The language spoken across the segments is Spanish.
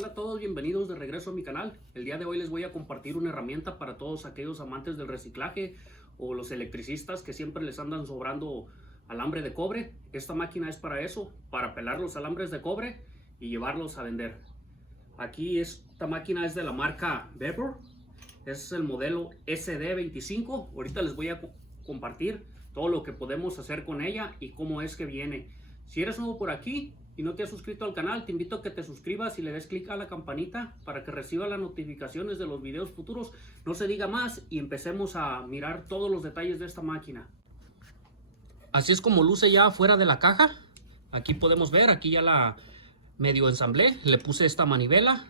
Hola a todos, bienvenidos de regreso a mi canal. El día de hoy les voy a compartir una herramienta para todos aquellos amantes del reciclaje o los electricistas que siempre les andan sobrando alambre de cobre. Esta máquina es para eso, para pelar los alambres de cobre y llevarlos a vender. Aquí esta máquina es de la marca Weber, es el modelo SD25. Ahorita les voy a compartir todo lo que podemos hacer con ella y cómo es que viene. Si eres nuevo por aquí y no te has suscrito al canal, te invito a que te suscribas y le des clic a la campanita para que reciba las notificaciones de los videos futuros. No se diga más y empecemos a mirar todos los detalles de esta máquina. Así es como luce ya fuera de la caja. Aquí podemos ver, aquí ya la medio ensamblé. Le puse esta manivela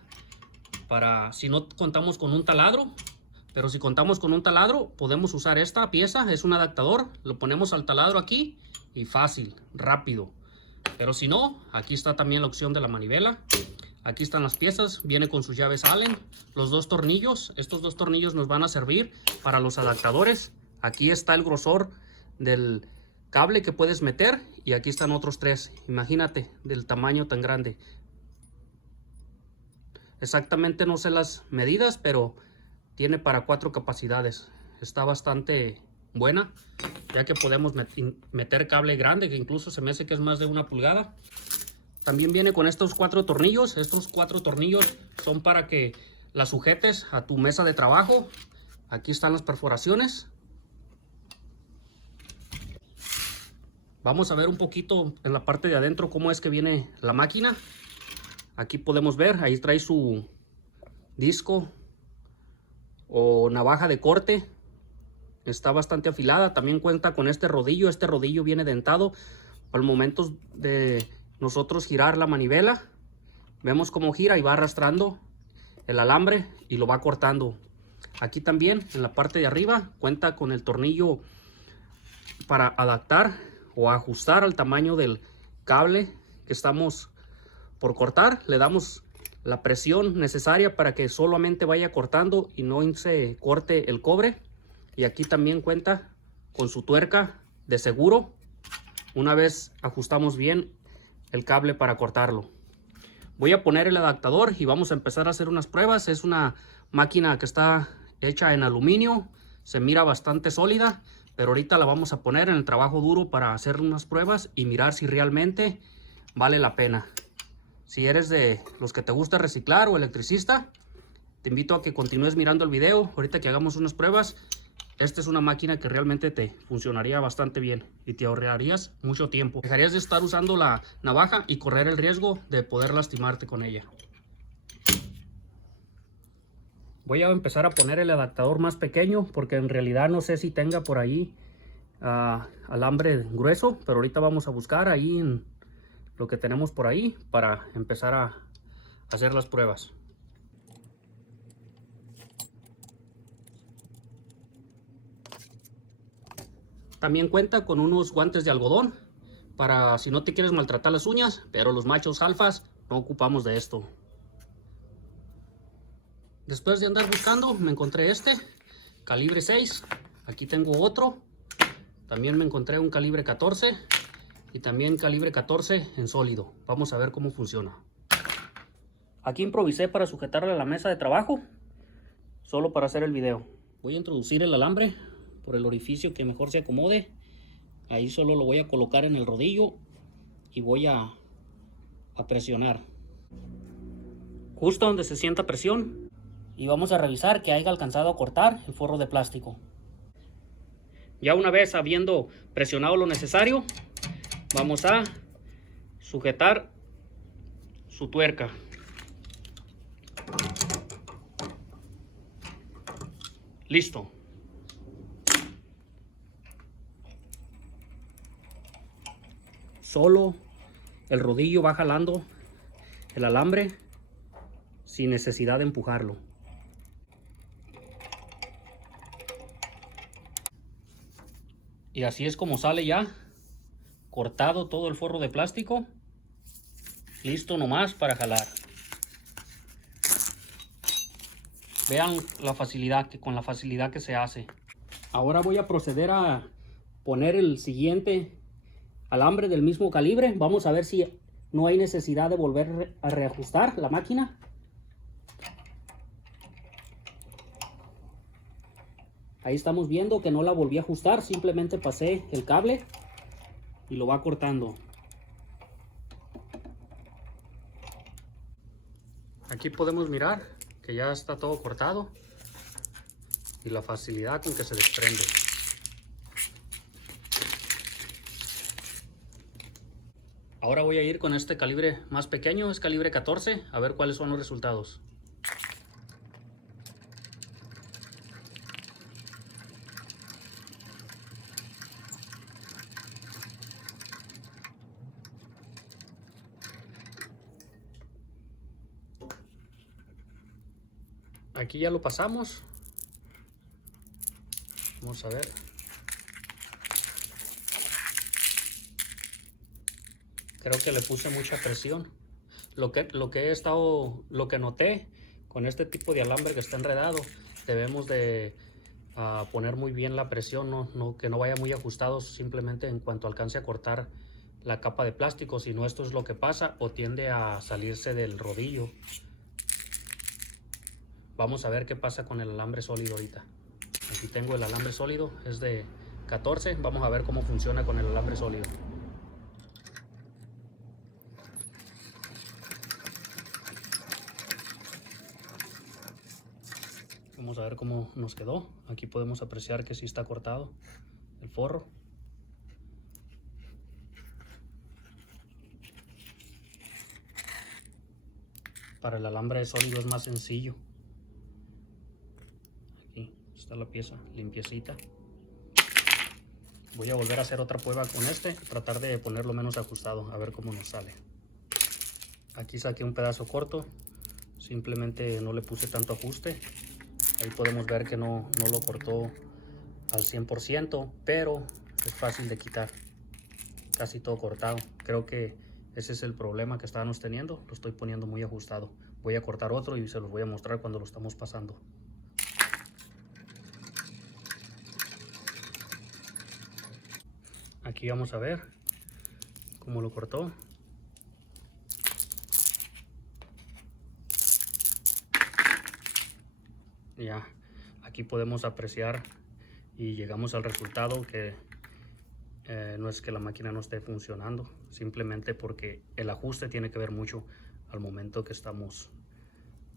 para si no contamos con un taladro. Pero si contamos con un taladro, podemos usar esta pieza. Es un adaptador. Lo ponemos al taladro aquí y fácil, rápido. Pero si no, aquí está también la opción de la manivela. Aquí están las piezas, viene con sus llaves Allen, los dos tornillos. Estos dos tornillos nos van a servir para los adaptadores. Aquí está el grosor del cable que puedes meter y aquí están otros tres. Imagínate del tamaño tan grande. Exactamente no sé las medidas, pero tiene para 4 capacidades. Está bastante buena, ya que podemos meter cable grande, que incluso se me hace que es más de 1 pulgada. También viene con estos 4 tornillos. Estos 4 tornillos son para que las sujetes a tu mesa de trabajo. Aquí están las perforaciones. Vamos a ver un poquito en la parte de adentro cómo es que viene la máquina. Aquí podemos ver, ahí trae su disco o navaja de corte. Está bastante afilada. También cuenta con este rodillo. Este rodillo viene dentado al momento de nosotros girar la manivela. Vemos cómo gira y va arrastrando el alambre y lo va cortando. Aquí también en la parte de arriba cuenta con el tornillo para adaptar o ajustar al tamaño del cable que estamos por cortar. Le damos la presión necesaria para que solamente vaya cortando y no se corte el cobre. Y aquí también cuenta con su tuerca de seguro una vez ajustamos bien el cable para cortarlo. Voy a poner el adaptador y vamos a empezar a hacer unas pruebas. Es una máquina que está hecha en aluminio, se mira bastante sólida, pero ahorita la vamos a poner en el trabajo duro para hacer unas pruebas y mirar si realmente vale la pena. Si eres de los que te gusta reciclar o electricista, te invito a que continúes mirando el video. Ahorita que hagamos unas pruebas, esta es una máquina que realmente te funcionaría bastante bien y te ahorrarías mucho tiempo. Dejarías de estar usando la navaja y correr el riesgo de poder lastimarte con ella. Voy a empezar a poner el adaptador más pequeño porque en realidad no sé si tenga por ahí alambre grueso, pero ahorita vamos a buscar ahí en lo que tenemos por ahí para empezar a hacer las pruebas. También cuenta con unos guantes de algodón para si no te quieres maltratar las uñas, pero los machos alfas no ocupamos de esto. Después de andar buscando, me encontré este calibre 6. Aquí tengo otro. También me encontré un calibre 14 y también calibre 14 en sólido. Vamos a ver cómo funciona. Aquí improvisé para sujetarle a la mesa de trabajo, solo para hacer el video. Voy a introducir el alambre por el orificio que mejor se acomode. Ahí solo lo voy a colocar en el rodillo y voy a presionar justo donde se sienta presión, y vamos a revisar que haya alcanzado a cortar el forro de plástico. Ya una vez habiendo presionado lo necesario, vamos a sujetar su tuerca. Listo. Solo el rodillo va jalando el alambre sin necesidad de empujarlo. Y así es como sale ya cortado todo el forro de plástico. Listo nomás para jalar. Vean la facilidad, con la facilidad que se hace. Ahora voy a proceder a poner el siguiente alambre del mismo calibre. Vamos a ver si no hay necesidad de volver a reajustar la máquina. Ahí estamos viendo que no la volví a ajustar, simplemente pasé el cable y lo va cortando. Aquí podemos mirar que ya está todo cortado y la facilidad con que se desprende. Ahora voy a ir con este calibre más pequeño, es calibre 14, a ver cuáles son los resultados. Aquí ya lo pasamos. Vamos a ver. Creo que le puse mucha presión. Lo que noté con este tipo de alambre que está enredado, debemos de poner muy bien la presión, que no vaya muy ajustado simplemente en cuanto alcance a cortar la capa de plástico, si no esto es lo que pasa o tiende a salirse del rodillo. Vamos a ver qué pasa con el alambre sólido ahorita. Aquí tengo el alambre sólido, es de 14, vamos a ver cómo funciona con el alambre sólido. Vamos a ver cómo nos quedó. Aquí podemos apreciar que sí está cortado el forro. Para el alambre sólido es más sencillo. Aquí está la pieza limpiecita. Voy a volver a hacer otra prueba con este, tratar de ponerlo menos ajustado, a ver cómo nos sale. Aquí saqué un pedazo corto, simplemente no le puse tanto ajuste. Ahí podemos ver que no lo cortó al 100%, pero es fácil de quitar. Casi todo cortado. Creo que ese es el problema que estábamos teniendo. Lo estoy poniendo muy ajustado. Voy a cortar otro y se los voy a mostrar cuando lo estamos pasando. Aquí vamos a ver cómo lo cortó. Ya, aquí podemos apreciar y llegamos al resultado que no es que la máquina no esté funcionando, simplemente porque el ajuste tiene que ver mucho al momento que estamos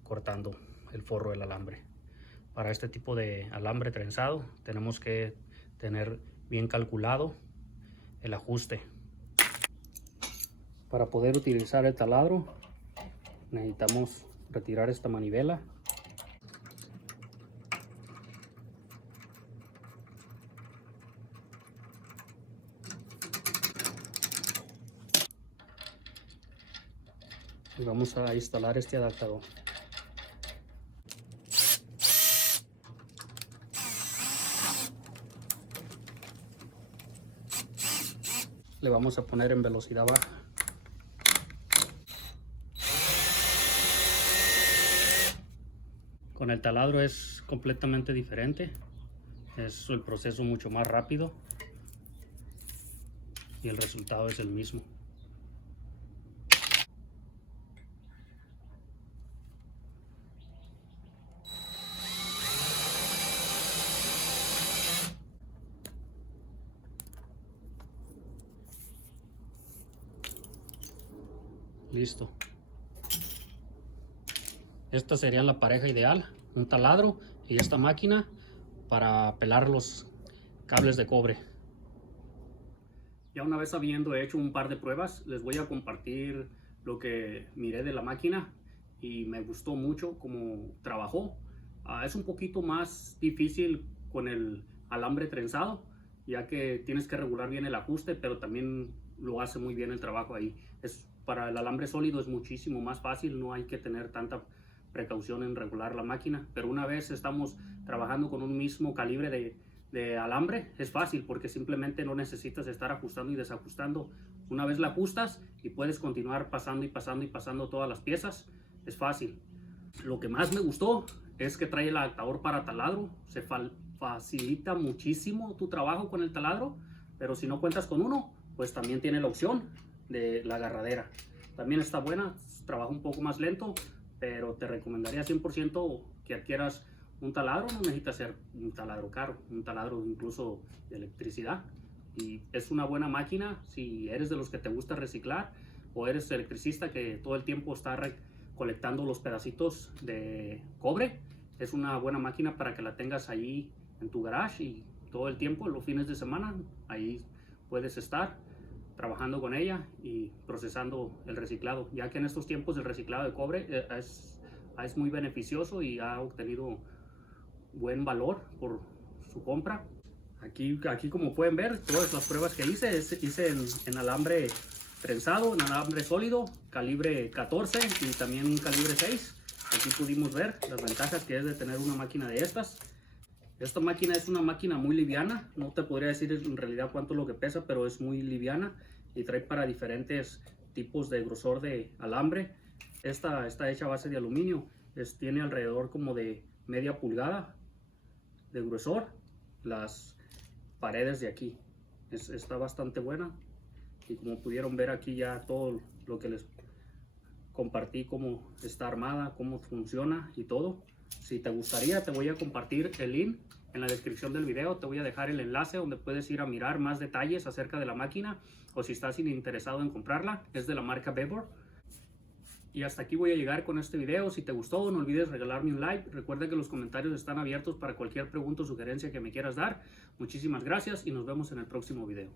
cortando el forro del alambre. Para este tipo de alambre trenzado tenemos que tener bien calculado el ajuste. Para poder utilizar el taladro necesitamos retirar esta manivela. Y vamos a instalar este adaptador. Le vamos a poner en velocidad baja. Con el taladro es completamente diferente. Es el proceso mucho más rápido y el resultado es el mismo. Listo. Esta sería la pareja ideal, un taladro y esta máquina para pelar los cables de cobre. Ya una vez habiendo hecho un par de pruebas, les voy a compartir lo que miré de la máquina y me gustó mucho cómo trabajó. Es un poquito más difícil con el alambre trenzado, ya que tienes que regular bien el ajuste, pero también lo hace muy bien el trabajo ahí. Para el alambre sólido es muchísimo más fácil, no hay que tener tanta precaución en regular la máquina, pero una vez estamos trabajando con un mismo calibre de alambre, es fácil porque simplemente no necesitas estar ajustando y desajustando. Una vez la ajustas y puedes continuar pasando y pasando y pasando todas las piezas, es fácil. Lo que más me gustó es que trae el adaptador para taladro, se facilita muchísimo tu trabajo con el taladro, pero si no cuentas con uno, pues también tiene la opción de la agarradera. También está buena, trabaja un poco más lento, pero te recomendaría 100% que adquieras un taladro no necesita ser un taladro caro, un taladro incluso de electricidad. Y es una buena máquina si eres de los que te gusta reciclar o eres electricista que todo el tiempo está recolectando los pedacitos de cobre. Es una buena máquina para que la tengas ahí en tu garage y todo el tiempo, los fines de semana, ahí puedes estar trabajando con ella y procesando el reciclado, ya que en estos tiempos el reciclado de cobre es muy beneficioso y ha obtenido buen valor por su compra. Aquí como pueden ver, todas las pruebas que hice en alambre trenzado, en alambre sólido, calibre 14 y también calibre 6. Aquí pudimos ver las ventajas que es de tener una máquina de estas. Esta máquina es una máquina muy liviana, no te podría decir en realidad cuánto es lo que pesa, pero es muy liviana y trae para diferentes tipos de grosor de alambre. Esta está hecha a base de aluminio, tiene alrededor como de media pulgada de grosor. Las paredes de aquí está bastante buena y como pudieron ver aquí ya todo lo que les compartí, cómo está armada, cómo funciona y todo. Si te gustaría, te voy a compartir el link en la descripción del video. Te voy a dejar el enlace donde puedes ir a mirar más detalles acerca de la máquina, o si estás interesado en comprarla. Es de la marca Bevor. Y hasta aquí voy a llegar con este video. Si te gustó, no olvides regalarme un like. Recuerda que los comentarios están abiertos para cualquier pregunta o sugerencia que me quieras dar. Muchísimas gracias y nos vemos en el próximo video.